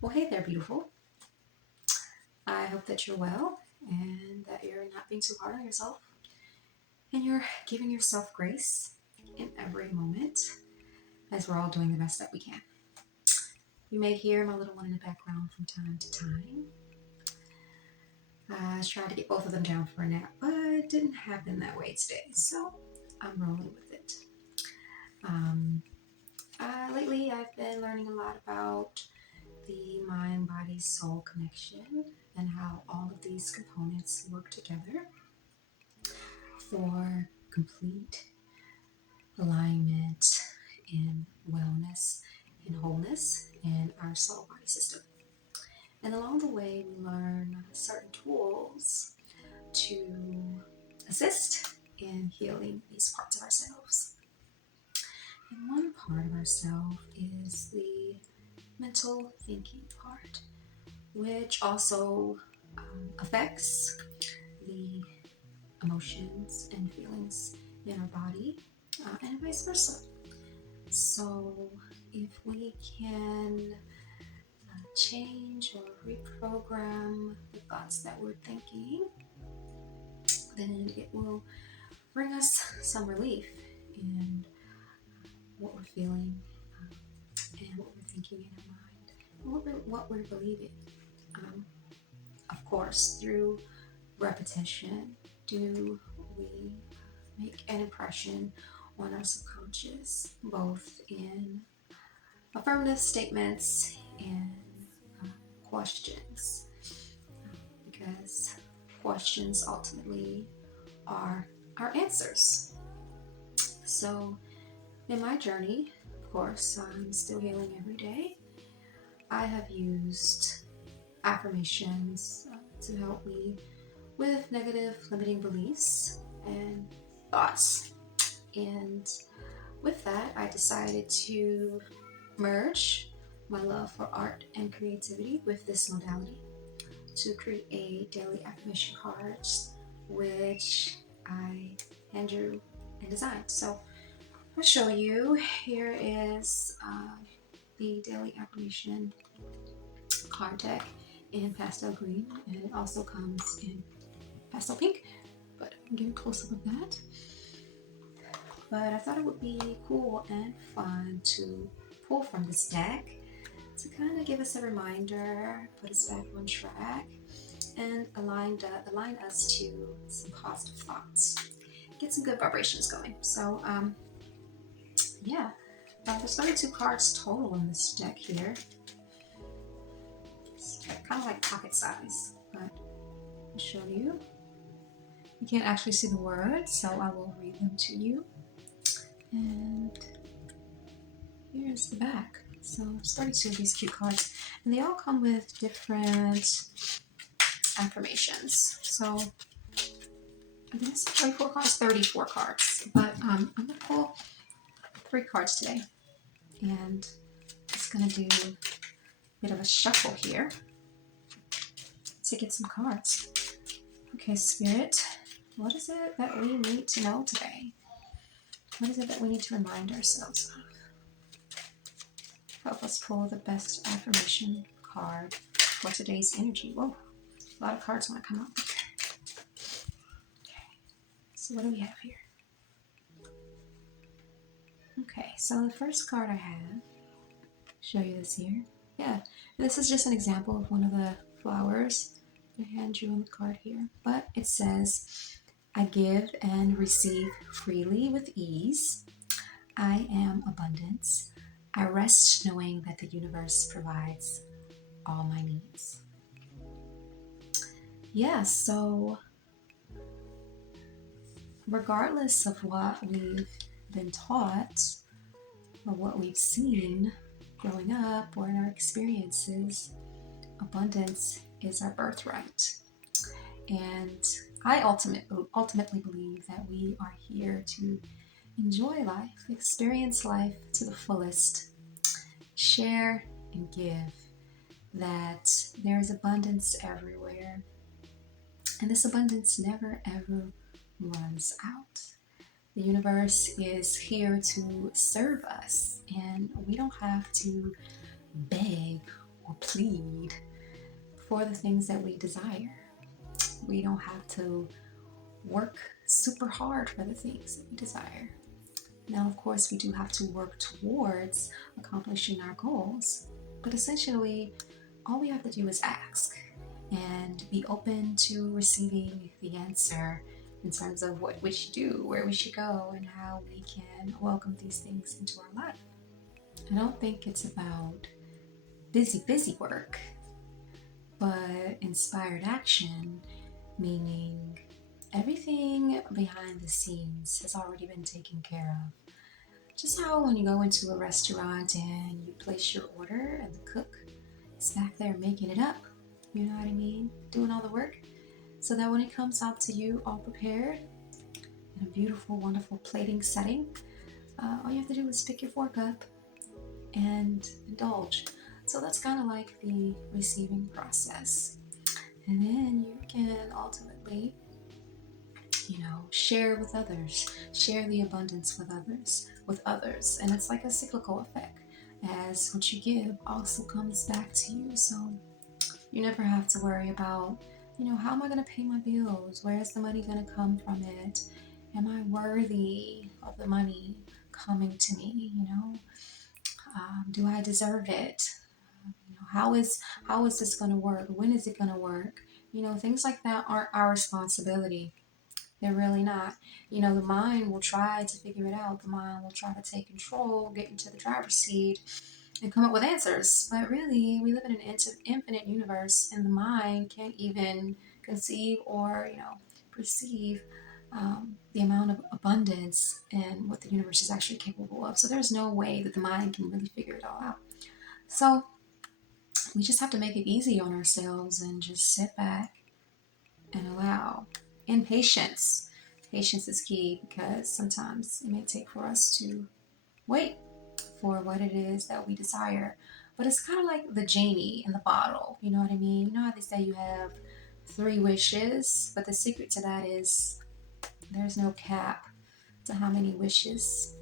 Well, hey there, beautiful. I hope that you're well and that you're not being too hard on yourself and you're giving yourself grace in every moment as we're all doing the best that we can. You may hear my little one in the background from time to time. I tried to get both of them down for a nap, but it didn't happen that way today, so I'm rolling with it. Um, Lately, I've been learning a lot about the mind body soul connection and how all of these components work together for complete alignment and wellness and wholeness in our soul body system. And along the way, we learn certain tools to assist in healing these parts of ourselves. And one part of ourselves is the mental thinking part, which also affects the emotions and feelings in our body and vice versa. So, if we can change or reprogram the thoughts that we're thinking, then it will bring us some relief in what we're feeling and what we're thinking in our mind, and what we're believing. Um, of course, through repetition, do we make an impression on our subconscious, both in affirmative statements and questions, because questions ultimately are our answers. So, in my journey, of course, I'm still healing every day. I have used affirmations to help me with negative limiting beliefs and thoughts. And with that, I decided to merge my love for art and creativity with this modality to create daily affirmation cards, which I hand drew and designed. So I'll show you. Here is the daily affirmation card deck in pastel green, and it also comes in pastel pink, but I'm getting close up of that. But I thought it would be cool and fun to pull from this deck to kind of give us a reminder, put us back on track, and align us to some positive thoughts. Get some good vibrations going. So, yeah, there's 32 cards total in this deck here. It's kind of like pocket size, but I'll show you. You can't actually see the words, so I will read them to you. And here's the back. So there's 32 of these cute cards, and they all come with different affirmations. So I think it's 24 cards, 34 cards, but I'm gonna pull 3 cards today, and just gonna do a bit of a shuffle here to get some cards. Okay, Spirit, what is it that we need to know today? What is it that we need to remind ourselves of? Help us pull the best affirmation card for today's energy. Whoa, a lot of cards want to come up. Okay, so what do we have here? Okay, so the first card I have, show you this here. Yeah, this is just an example of one of the flowers I hand drew on the card here. But it says, I give and receive freely with ease. I am abundance. I rest knowing that the universe provides all my needs. Yeah, so regardless of what we've been taught or what we've seen growing up or in our experiences, abundance is our birthright. And I ultimately believe that we are here to enjoy life, experience life to the fullest, share and give, that there is abundance everywhere. And this abundance never ever runs out. The universe is here to serve us, and we don't have to beg or plead for the things that we desire. We don't have to work super hard for the things that we desire. Now, of course, we do have to work towards accomplishing our goals, but essentially, all we have to do is ask and be open to receiving the answer in terms of what we should do, where we should go, and how we can welcome these things into our life. I don't think it's about busy work, but inspired action, meaning everything behind the scenes has already been taken care of. Just how when you go into a restaurant and you place your order and the cook is back there making it up, you know what I mean? Doing all the work so that when it comes out to you all prepared in a beautiful, wonderful plating setting, all you have to do is pick your fork up and indulge. So that's kind of like the receiving process. And then you can ultimately, share with others, share the abundance with others. And it's like a cyclical effect, as what you give also comes back to you. So you never have to worry about, how am I going to pay my bills? Where is the money going to come from it? Am I worthy of the money coming to me? Do I deserve it? How is this going to work? When is it going to work? Things like that aren't our responsibility. They're really not. The mind will try to figure it out. The mind will try to take control, get into the driver's seat, and come up with answers. But really, we live in an infinite universe, and the mind can't even conceive or, perceive the amount of abundance and what the universe is actually capable of. So there's no way that the mind can really figure it all out. So we just have to make it easy on ourselves and just sit back and allow. And patience. Patience is key because sometimes it may take for us to wait for what it is that we desire. But it's kind of like the genie in the bottle. You know what I mean? You know how they say you have 3 wishes, but the secret to that is there's no cap to how many wishes,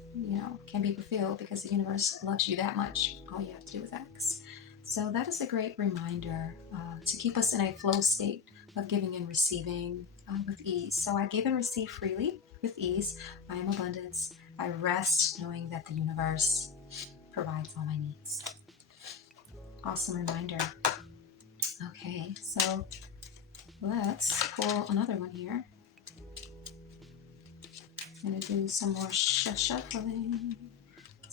can be fulfilled because the universe loves you that much. All you have to do is ask. So that is a great reminder to keep us in a flow state of giving and receiving with ease. So I give and receive freely with ease. I am abundance. I rest knowing that the universe provides all my needs. Awesome reminder. Okay, so let's pull another one here. I'm going to do some more shuffling.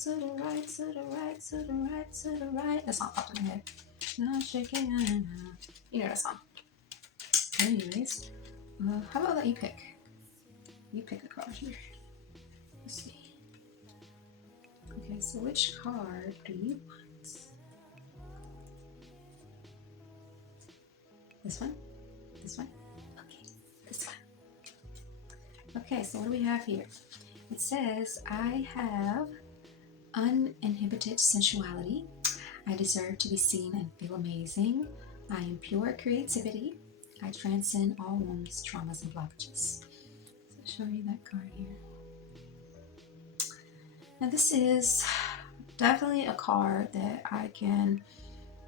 To the right, to the right, to the right, to the right. That song popped in my head. Not shaking, you know that song. Anyways, how about that you pick? You pick a card here. Let's see. Okay, so which card do you want? This one? This one? Okay, this one. Okay, so what do we have here? It says, I have uninhibited sensuality. I deserve to be seen and feel amazing. I am pure creativity. I transcend all wounds, traumas, and blockages. So I'll show you that card here. Now this is definitely a card that I can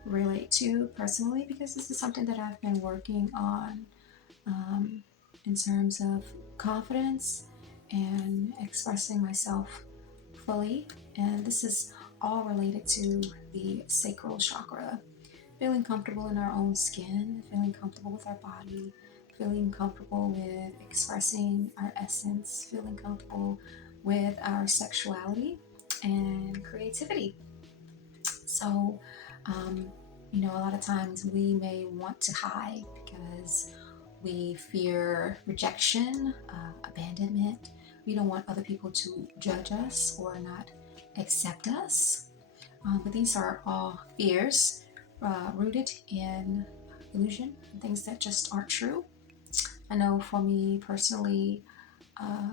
relate to personally because this is something that I've been working on in terms of confidence and expressing myself fully. And this is all related to the sacral chakra. Feeling comfortable in our own skin, feeling comfortable with our body, feeling comfortable with expressing our essence, feeling comfortable with our sexuality and creativity. So, a lot of times we may want to hide because we fear rejection, abandonment. We don't want other people to judge us or not accept us. But these are all fears rooted in illusion and things that just aren't true. I know for me personally,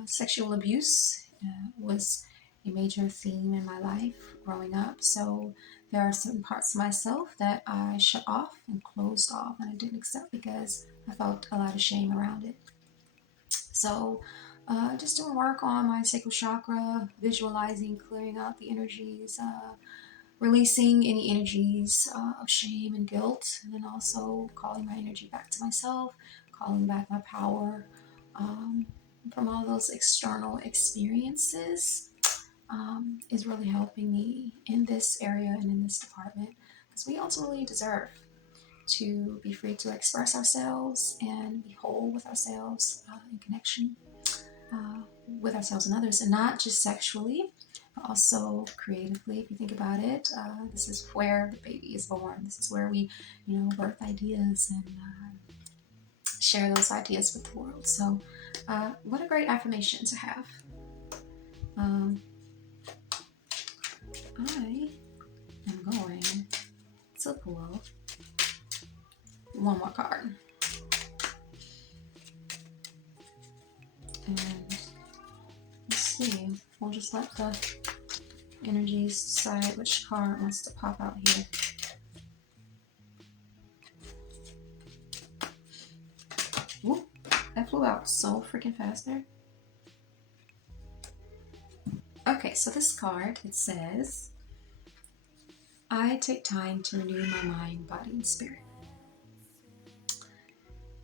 sexual abuse was a major theme in my life growing up. So there are certain parts of myself that I shut off and closed off and I didn't accept because I felt a lot of shame around it. So just doing work on my sacral chakra, visualizing, clearing out the energies, releasing any energies of shame and guilt, and then also calling my energy back to myself, calling back my power from all those external experiences is really helping me in this area and in this department, because we ultimately deserve to be free to express ourselves and be whole with ourselves in connection with ourselves and others, and not just sexually, but also creatively. If you think about it, this is where the baby is born. This is where we, birth ideas and share those ideas with the world. So, what a great affirmation to have. I am going to pull one more card. And let's see. We'll just let the energies decide which card wants to pop out here. Whoop, that flew out so freaking fast there. Okay, so this card, it says, I take time to renew my mind, body, and spirit.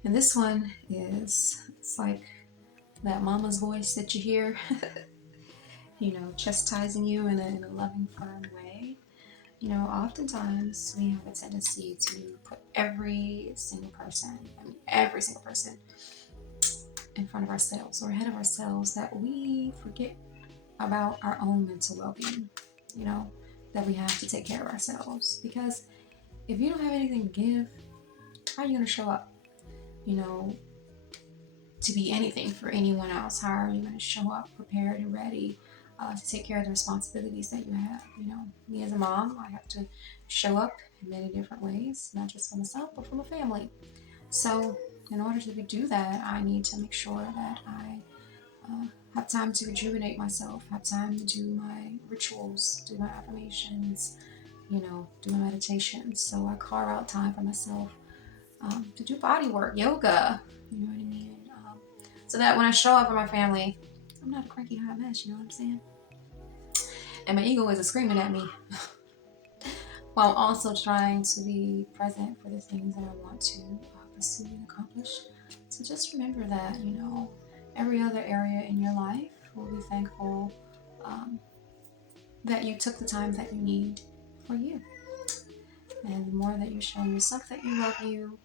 And this one is, it's like that mama's voice that you hear, chastising you in a loving, firm way. Oftentimes we have a tendency to put every single person in front of ourselves or ahead of ourselves, that we forget about our own mental well-being, that we have to take care of ourselves. Because if you don't have anything to give, how are you going to show up, to be anything for anyone else? How are you going to show up prepared and ready to take care of the responsibilities that you have? Me as a mom, I have to show up in many different ways, not just for myself, but for my family. So in order to do that, I need to make sure that I have time to rejuvenate myself, have time to do my rituals, do my affirmations, do my meditation. So I carve out time for myself to do body work, yoga, you know what I mean? So that when I show up for my family, I'm not a cranky hot mess, you know what I'm saying? And my ego isn't screaming at me while also trying to be present for the things that I want to pursue and accomplish. So just remember that, every other area in your life will be thankful that you took the time that you need for you. And the more that you show yourself that you love you,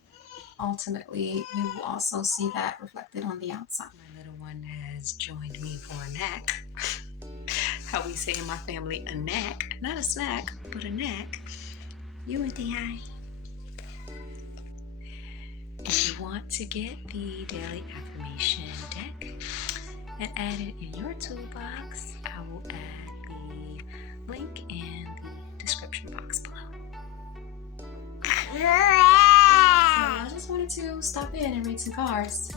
ultimately you will also see that reflected on the outside. My little one has joined me for a snack. How we say in my family, a knack, not a snack, but a knack. You and the eye. If you want to get the daily affirmation deck and add it in your toolbox, I will add the link in the description box below. So I just wanted to stop in and read some cards,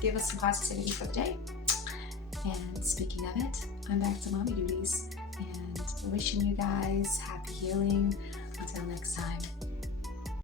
give us some positivity for the day. And speaking of it, I'm back to mommy duties and wishing you guys happy healing. Until next time.